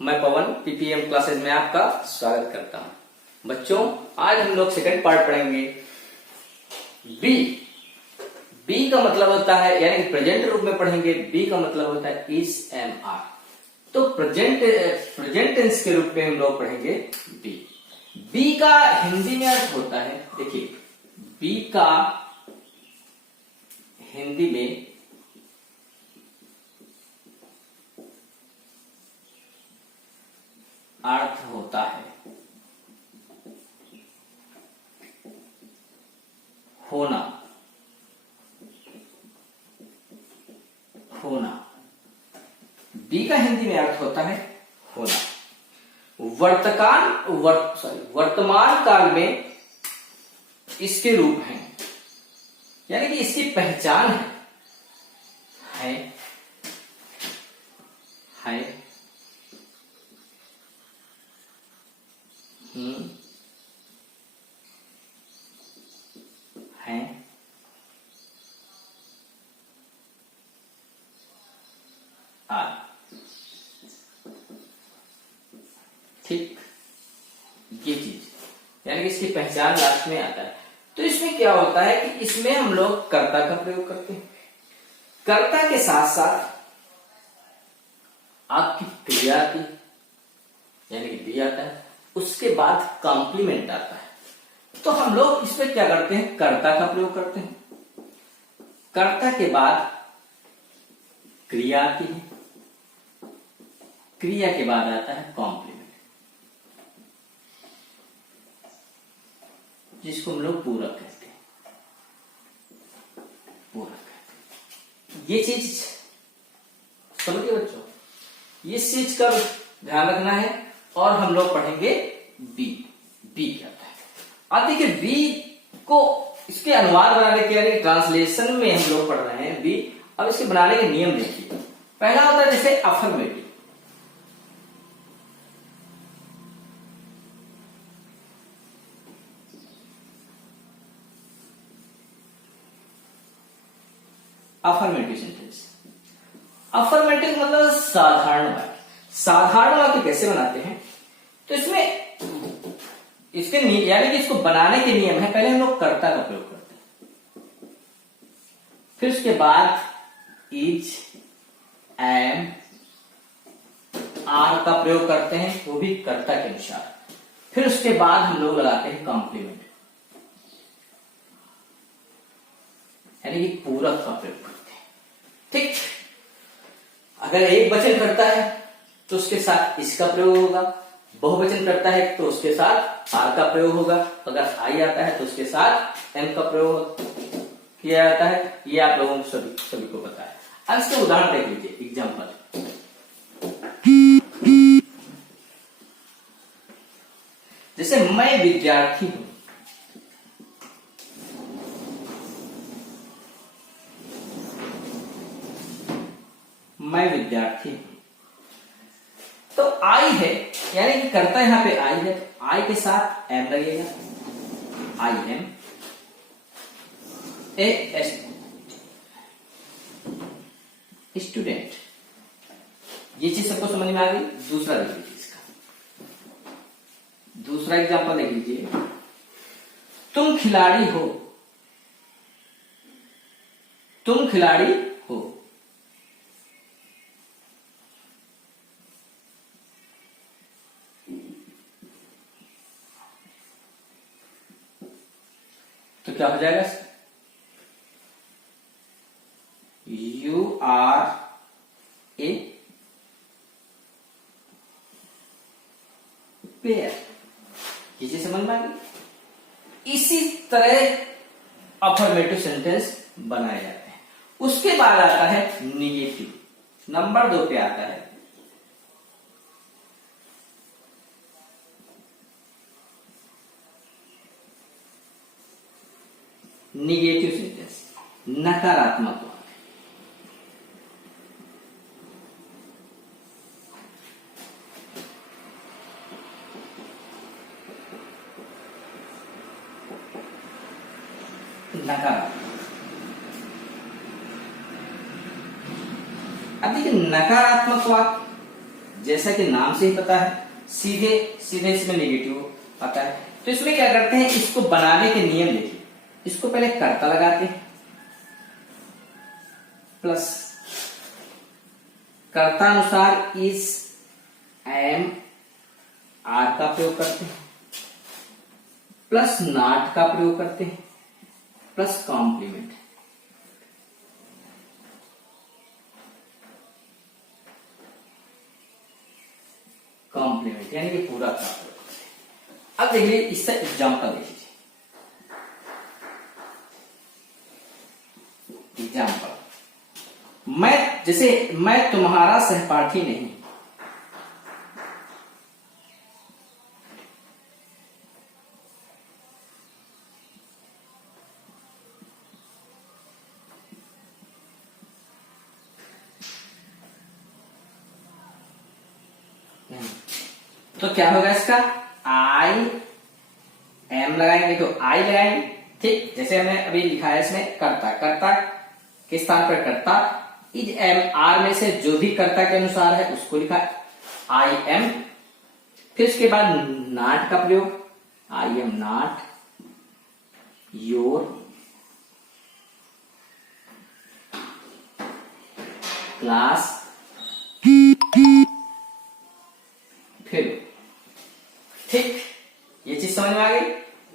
मैं पवन ppm classes में आपका स्वागत करता हूं। बच्चों, आज हम लोग सेकंड पार्ट पढ़ेंगे। बी। बी का मतलब होता है, यानी कि प्रेजेंट रूप में पढ़ेंगे। बी का मतलब होता है इज, एम, आर। तो प्रेजेंट टेंस के रूप में हम लोग पढ़ेंगे बी। बी का हिंदी में अर्थ होता है, देखिए, बी का हिंदी में अर्थ होता है होना। होना। बी का हिंदी में अर्थ होता है होना। वर्तमान काल में इसके रूप हैं, यानी कि इसकी पहचान है, है, है, ठीक, ये चीज, यानी कि इसकी पहचान लास्ट में आता है। तो इसमें क्या होता है कि इसमें हम लोग कर्ता का प्रयोग करते हैं। कर्ता के साथ साथ आपकी क्रिया आती, यानी कि बी आता है, उसके बाद कॉम्प्लीमेंट आता है। तो हम लोग इसमें क्या करते हैं, कर्ता का प्रयोग करते हैं। कर्ता के बाद क्रिया आती है, क्रिया के बाद आता है कॉम्प्लीमेंट, जिसको हम लोग पूरक कहते हैं। पूरक कहते हैं। ये चीज समझिए बच्चों, इस चीज का ध्यान रखना है। और हम लोग पढ़ेंगे बी। बी क्या होता है। अब देखिए, बी को इसके अनुवाद बनाने के, यानी ट्रांसलेशन में हम लोग पढ़ रहे हैं बी। अब इसके बनाने के नियम देखिए। पहला होता है जैसे अफर्मेटिव। Affirmative sentence. अफर्मेटिव मतलब साधारण वाक्य। साधारण वाक्य कैसे बनाते हैं, तो इसमें इसके यानी कि इसको बनाने के नियम है। पहले हम लोग कर्ता का प्रयोग करते हैं, फिर उसके बाद इज, एम, आर का प्रयोग करते हैं, वो भी कर्ता के अनुसार। फिर उसके बाद हम लोग लगाते हैं कॉम्प्लीमेंट, यानी कि पूरक का प्रयोग करते हैं। ठीक। अगर एक वचन करता है तो उसके साथ इसका प्रयोग होगा। बहुवचन करता है तो उसके साथ आर का प्रयोग होगा। अगर आई आता है तो उसके साथ एम का प्रयोग किया जाता है। ये आप लोगों को सभी को पता है। अब इसके उदाहरण देख लीजिए, एग्जाम्पल। जैसे मैं विद्यार्थी हूं। मैं विद्यार्थी हूं, तो आई है, यानी कि कर्ता यहां पे आई है, तो आई के साथ एम लगेगा। I am a student. ये चीज सबको समझ में आ गई। दूसरा देख लीजिए, इसका दूसरा एग्जांपल देख लीजिए। तुम खिलाड़ी हो। तुम खिलाड़ी हो। तो क्या हो जाएगा, यू आर ए प्लेयर। ये चीज समझ में आ गई। इसी तरह अफर्मेटिव सेंटेंस बनाए जाते हैं। उसके बाद आता है निगेटिव। नंबर 2 पे आता है निगेटिव सेंटेंस, नकारात्मक वाक्य। नकारात्मक। अब देखिए, नकारात्मक वाक्य जैसा कि नाम से ही पता है, सीधे सीधे इसमें नेगेटिव आता है। तो इसमें क्या करते हैं, इसको बनाने के नियम देखिए। इसको पहले कर्ता लगाते हैं, प्लस कर्तानुसार इस एम आर का प्रयोग करते हैं, प्लस नॉट का प्रयोग करते हैं, प्लस कॉम्प्लीमेंट। कॉम्प्लीमेंट यानी कि पूरा का प्रयोग। अब देखिए इसका एग्जाम्पल देखिए। एग्जाम्पल, मैं तुम्हारा सहपाठी नहीं। तो क्या होगा इसका, आई एम लगाएंगे तो आई लगाएंगे, ठीक। जैसे हमने अभी लिखा है इसमें कर्ता, कर्ता के स्थान पर कर्ता, इज एम आर में से जो भी कर्ता के अनुसार है उसको लिखा आई एम। फिर उसके बाद नॉट का प्रयोग, I am not your class. फिर ठीक, ये चीज समझ में आ गई।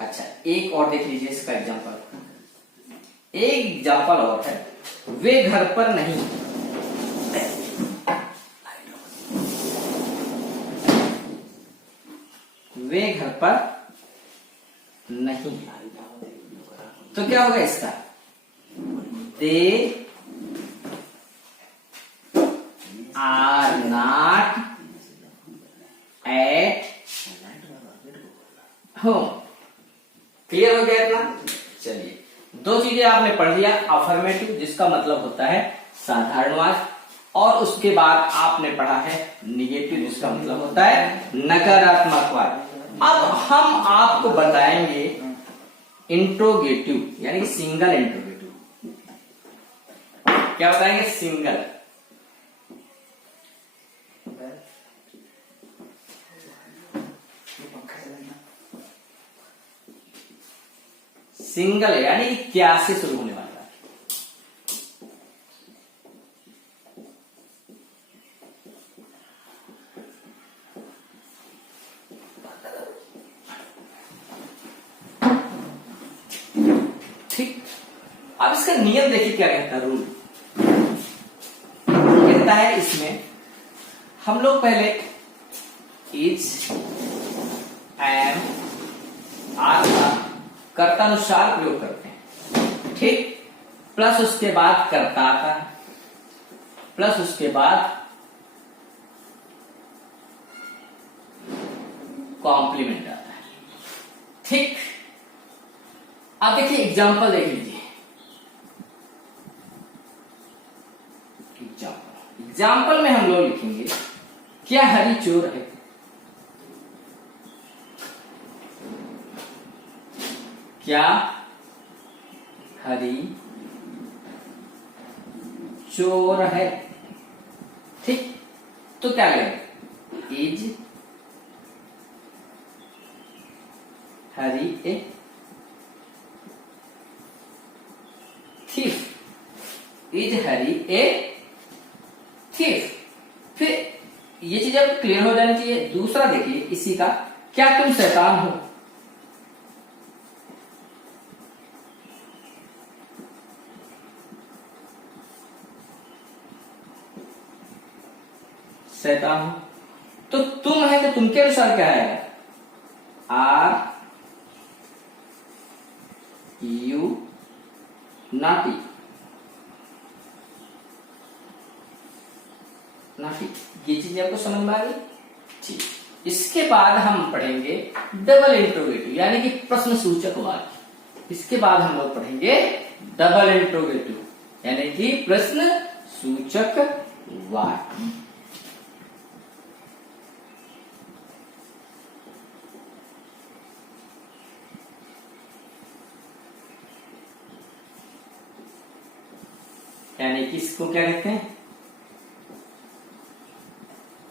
अच्छा, एक और देख लीजिए इसका एग्जांपल। एक एग्जांपल और है, वे घर पर नहीं। वे घर पर नहीं, तो क्या होगा इसका, they are not at home. Clear हो गया इतना। चलिए, दो चीजें आपने पढ़ लिया, अफर्मेटिव जिसका मतलब होता है साधारणवाद, और उसके बाद आपने पढ़ा है निगेटिव जिसका मतलब होता है नकारात्मकवाद। अब हम आपको बताएंगे इंट्रोगेटिव यानी कि सिंगल इंट्रोगेटिव। क्या बताएंगे, सिंगल। सिंगल यानी कि क्या से शुरू होने वाला है। ठीक, अब इसका नियम देखिए क्या कहता है, रूल कहता है इसमें हम लोग पहले इज एम आर का कर्तानुसार प्रयोग करते हैं, ठीक। प्लस उसके बाद कर्ता आता है, प्लस उसके बाद कॉम्प्लीमेंट आता है, ठीक। अब देखिए एग्जांपल देख लीजिए। एग्जांपल में हम लोग लिखेंगे, क्या हरी चोर है। क्या हरी चोर है, ठीक। तो क्या लगेगा, is Hari a thief, is Hari a thief. फिर ये चीज अब क्लियर हो जानी चाहिए। दूसरा देखिए इसी का, क्या तुम शैतान हो। शैतान हो, तो तुम है, तो तुम के अनुसार क्या है, आर यू नाटी, नाटी। ये चीज आपको समझ में आ गई, ठीक। इसके बाद हम पढ़ेंगे डबल इंट्रोगेटिव यानी कि प्रश्न सूचक वाक्य। इसके बाद हम लोग पढ़ेंगे डबल इंट्रोगेटिव यानी कि प्रश्न सूचक वाक्य। यानी कि इसको क्या कहते हैं,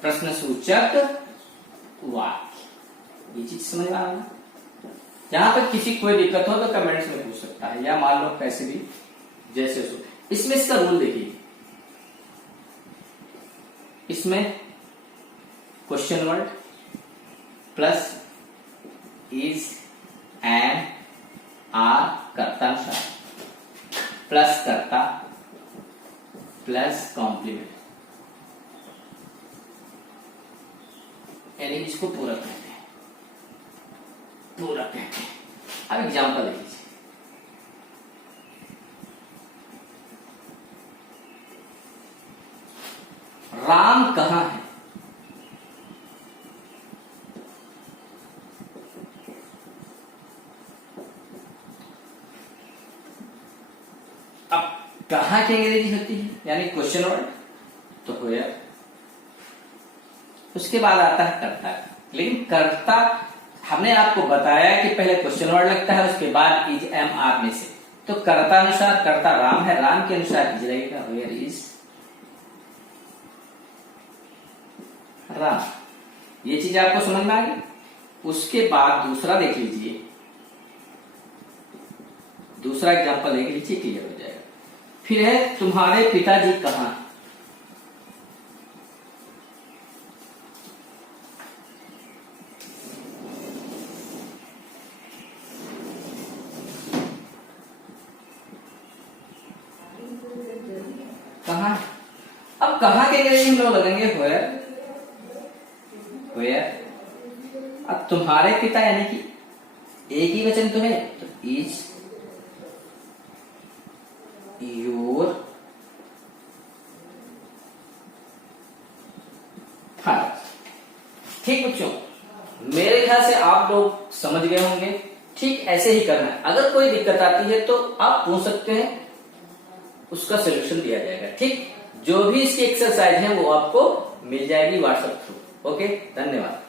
प्रश्नसूचक वाक्य। ये चीज समझ में आ रहा है। जहां पर किसी कोई दिक्कत हो तो कमेंट्स में पूछ सकता है, या मान लो कैसे भी जैसे हो। इसमें इसका रूल देखिए, इसमें question word plus is and are कर्तानुसार प्लस कर्ता प्लस कॉम्प्लीमेंट, यानी इसको पूरक कहते हैं, पूरक कहते हैं। अब एग्जाम्पल देखिए, राम कहां है? अब कहां की अंग्रेजी होती है, यानी क्वेश्चन वर्ड तो वेयर, उसके बाद आता है कर्ता। लेकिन कर्ता हमने आपको बताया कि पहले क्वेश्चन वर्ड लगता है, उसके बाद इज एम आर में से। तो कर्ता अनुसार कर्ता राम है, राम के अनुसार इज रहेगा वेयर इज राम। ये चीज आपको समझ में आ गई। उसके बाद दूसरा देख लीजिए, दूसरा एग्जांपल देख लीजिए, क्लियर हो जाएगा। फिर है तुम्हारे पिताजी कहां? कहां? अब कहां के अंग्रेजी हम लोग लगेंगे वेयर, वेयर। अब तुम्हारे पिता यानी कि एक ही वचन तो है, तो इज योर फादर। ठीक बच्चों, मेरे ख्याल से आप लोग समझ गए होंगे। ठीक ऐसे ही करना है। अगर कोई दिक्कत आती है तो आप पूछ सकते हैं, उसका सोल्यूशन दिया जाएगा। ठीक, जो भी इसकी एक्सरसाइज है वो आपको मिल जाएगी व्हाट्सएप थ्रू। ओके, धन्यवाद।